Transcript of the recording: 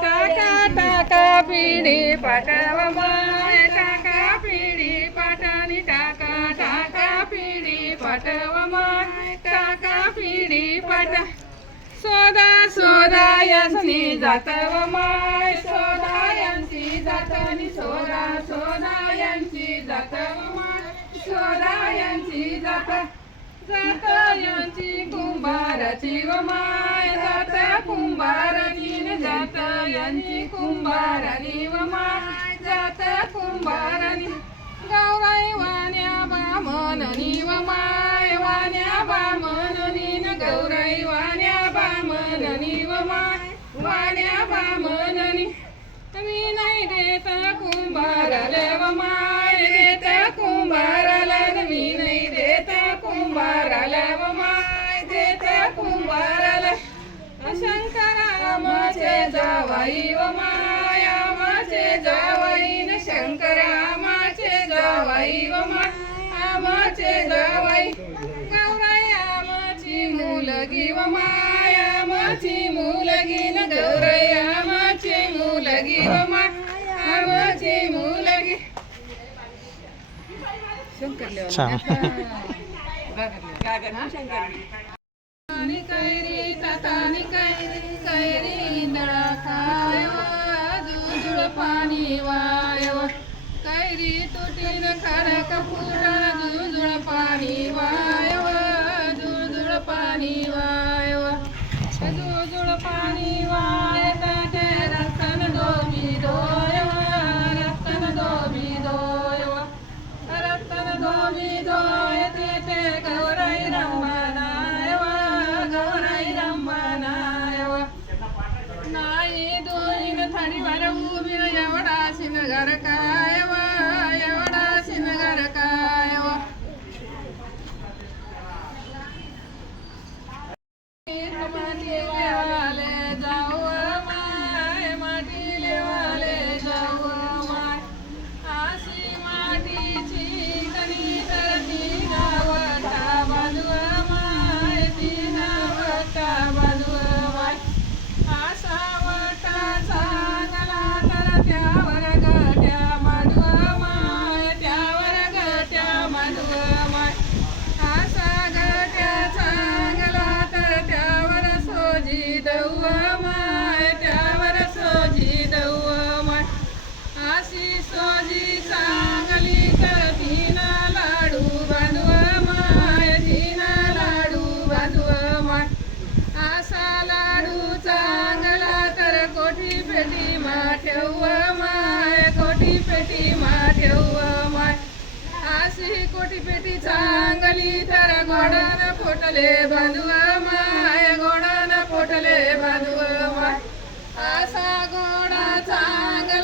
काका टाका पिढी पाठव माय काका पिढी पाठानी टाका टाका पिढी पाठव माय काका पिढी पाठा सोदा सोदा यांची जातव माय सोदा यांची जातनी सोदा सोदा यांची जातव माय सोदा यांची जात जात यांची कुंभाराची व माय कुंभाराची जात यांची कुंभारानी व माय जात कुंभारानी. गौराई वाण्या बामननी व माय वाण्या बामननी न गौराई वाण्या बामननी व माय वाण्या बामननी मी नाही देत कुंभार व माय देत कुंभार जावाई व मायामाचे जावाई न शंकरामाचे जावाई व मायामाचे जावाई. गौरायामाची मुलगी व मायामाची मुलगी न गौरायामाची मुलगी व मायामाची मुलगी. आणि कैरी तातानी कैरी कैरी पाणी वायव. कैरी तुटीन खडक फुटण जुजुळ पाणी वायव. जुजुळ पाणी वायव. जुजुळ पाणी वाय ते रतन दोबी दोयव. रतन दोबी दोयव. रतन दोबी दोय ते ते गौराई रंबनायव गौराई रंबनायव नाही दोन थडीवर उभी Gotta go. আমার अशी कोठी पेटी चांगली तर गोडान पोटले बांधव माय गोडान पोटले बांधव माय. असा गोडा चांगला